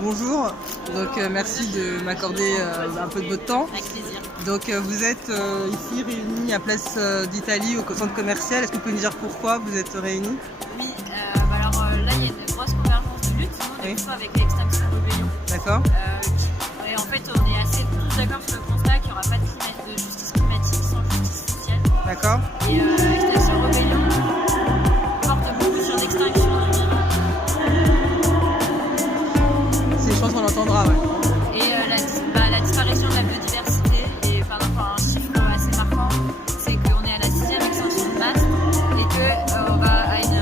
Bonjour, merci de m'accorder un peu de votre temps. Avec plaisir. Vous êtes ici réunis à Place d'Italie au centre commercial. Est-ce que vous pouvez nous dire pourquoi vous êtes réunis? Oui, là il y a une grosse convergence de lutte, Oui. plutôt avec l'Extinction Rebellion. D'accord. Et en fait on est assez tous d'accord sur le constat qu'il n'y aura pas de justice climatique sans justice sociale. D'accord. Et l'Extinction Rebellion porte beaucoup sur l'extinction du vivant. C'est une chose qu'on entendra, ouais. Et la disparition de la biodiversité, et par rapport à un chiffre assez marquant, c'est qu'on est à la 6e extinction de masse et qu'on va à une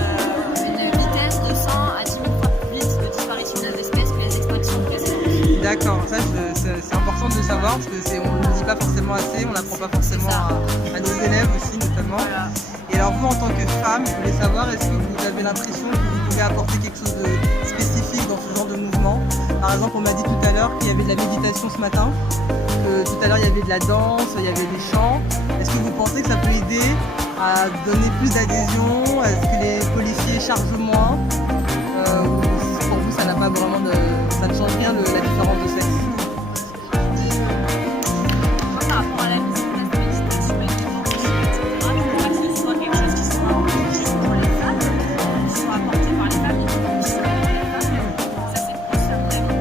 vitesse de 100 à 10 000 fois plus vite de disparition des espèces que les extinctions précédentes. D'accord, ça c'est important de le savoir parce que on ne le dit pas forcément assez, on n'apprend pas forcément à nos élèves aussi notamment. Voilà. Et alors vous en tant que femme, je voulais savoir, est-ce que vous avez l'impression que vous pouvez apporter quelque chose de spécifique dans ce genre de mouvement? Par exemple, on m'a dit tout à l'heure qu'il y avait de la méditation ce matin, que tout à l'heure il y avait de la danse, il y avait des chants. Est-ce que vous pensez que ça peut aider à donner plus d'adhésion? Est-ce que les policiers chargent moins? Ou pour vous ça n'a pas vraiment ça ne change rien la différence de sexe? Moi, par rapport à la méditation et etc., je ne veux pas que ce soit quelque chose qui soit juste pour les femmes, qui soit apporté par les femmes et qui puisse aider les femmes. Ça, c'est plus à mon avis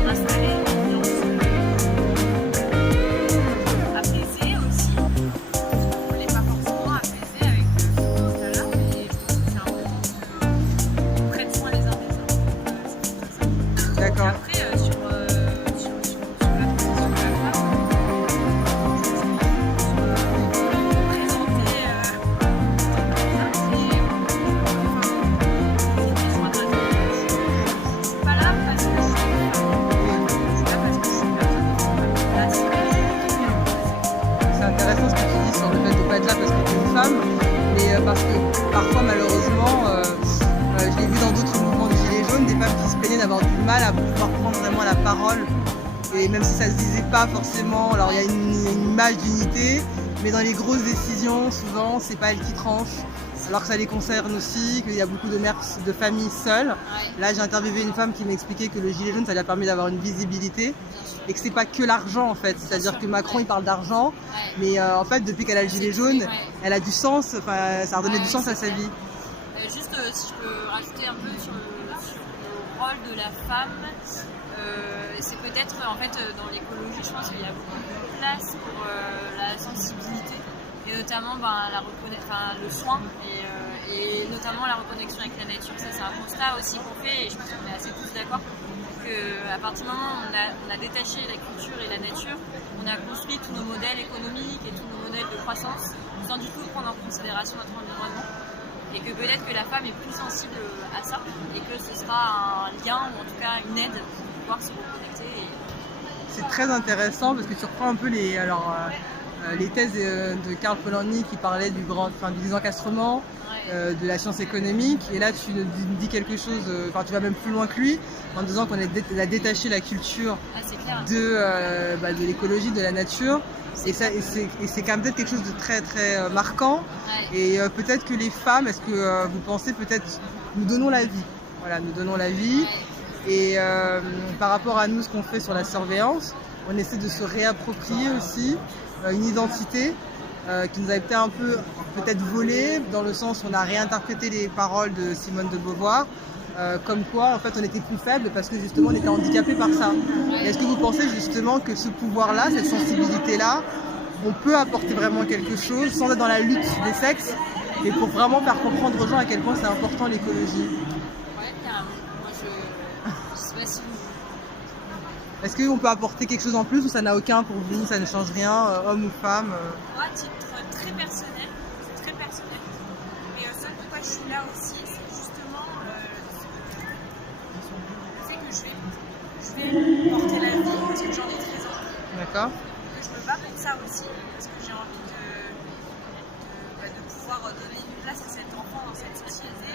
pour installer une ambiance apaisée aussi. On n'est pas forcément apaisé avec ce constat-là, mais je trouve que c'est important qu'on prenne soin les uns des autres. C'est plutôt ça. D'accord. Après, sur la position de la femme, C'est intéressant ce que tu dis sur le fait de ne pas être là parce que tu es une femme, mais parce que parfois malheureusement, je l'ai vu dans d'autres mouvements de gilets jaunes, des femmes qui se plaignaient d'avoir du mal à pouvoir prendre vraiment la parole. Et même si ça se disait pas forcément, alors il y a une image d'unité, mais dans les grosses décisions, souvent c'est pas elles qui tranchent, alors que ça les concerne aussi, qu'il y a beaucoup de mères de familles seules. Là j'ai interviewé une femme qui m'expliquait que le gilet jaune ça lui a permis d'avoir une visibilité et que c'est pas que l'argent en fait, c'est-à-dire que Macron il parle d'argent, mais en fait depuis qu'elle a le gilet jaune, elle a du sens, ça a redonné du sens à sa vie. Juste si je peux rajouter un peu sur le rôle de la femme, c'est peut-être en fait dans l'écologie, je pense qu'il y a beaucoup de place pour la sensibilité et notamment le soin et notamment la reconnexion avec la nature. Ça c'est un constat aussi qu'on fait et je pense qu'on est assez tous d'accord qu'à partir du moment où on a détaché la culture et la nature, on a construit tous nos modèles économiques et tous nos modèles de croissance sans du tout prendre en considération notre environnement. Et que peut-être que la femme est plus sensible à ça et que ce sera un lien ou en tout cas une aide pour pouvoir se reconnecter. C'est très intéressant parce que tu reprends un peu les thèses de Karl Polanyi qui parlait du désencastrement, de la science économique, et là tu nous dis quelque chose, tu vas même plus loin que lui en disant qu'on a détaché la culture de l'écologie, de la nature. Et c'est quand même peut-être quelque chose de très très marquant. Et peut-être que les femmes, est-ce que vous pensez peut-être, nous donnons la vie. Voilà, nous donnons la vie. Et par rapport à nous, ce qu'on fait sur la surveillance, on essaie de se réapproprier aussi une identité qui nous avait peut-être volé, dans le sens où on a réinterprété les paroles de Simone de Beauvoir. Comme quoi en fait on était plus faible parce que justement on était handicapé par ça. Et est-ce que vous pensez justement que ce pouvoir-là, cette sensibilité-là, on peut apporter vraiment quelque chose sans être dans la lutte des sexes, mais pour vraiment faire comprendre aux gens à quel point c'est important l'écologie? Ouais, carrément. Moi je sais pas si vous... Est-ce qu'on peut apporter quelque chose en plus ou ça n'a aucun pour vous, ça ne change rien, homme ou femme? Moi, à titre très personnel, c'est très personnel. Mais ce pourquoi je suis là aussi, c'est justement le fait que je vais porter la vie parce que j'en ai très envie. D'accord. Que je me bats pour ça aussi, parce que j'ai envie de pouvoir donner une place à cet enfant dans cette société.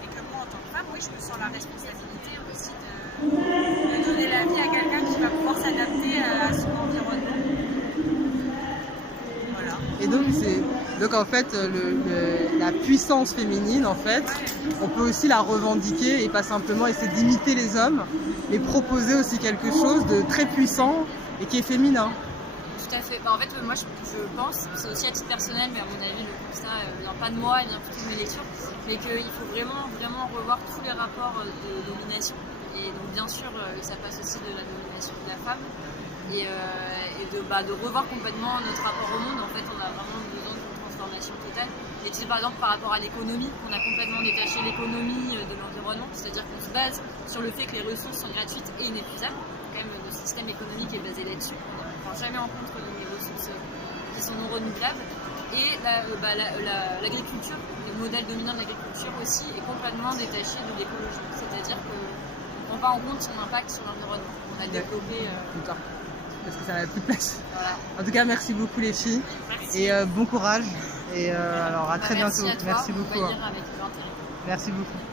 Et que moi, en tant que femme, oui, je me sens la responsabilité aussi de donner la vie à quelqu'un qui va pouvoir s'adapter à son environnement. Voilà. Et donc en fait la puissance féminine en fait, on peut aussi la revendiquer et pas simplement essayer d'imiter les hommes, mais proposer aussi quelque chose de très puissant et qui est féminin. Tout à fait. Bah, en fait, moi je pense, c'est aussi à titre personnel, mais à mon avis, le constat vient pas de moi, il vient plutôt de mes lectures, mais qu'il faut vraiment revoir tous les rapports de domination. Et donc, bien sûr, ça passe aussi de la domination de la femme et de revoir complètement notre rapport au monde. En fait, on a vraiment besoin d'une transformation totale. Et tu sais, par exemple, par rapport à l'économie, on a complètement détaché l'économie de l'environnement, c'est-à-dire qu'on se base sur le fait que les ressources sont gratuites et inépuisables. Quand même, notre système économique est basé là-dessus. On ne prend jamais en compte les ressources qui sont non renouvelables. Et l'agriculture, le modèle dominant de l'agriculture aussi, est complètement détaché de l'écologie. C'est-à-dire qu'on ne prend pas en compte son impact sur l'environnement. On a développé... Parce que ça n'a plus de place. Voilà. En tout cas, merci beaucoup les filles. Merci. Et bon courage. Et alors à très bientôt. Merci à toi. Merci beaucoup. On va lire avec intérêt. Merci beaucoup.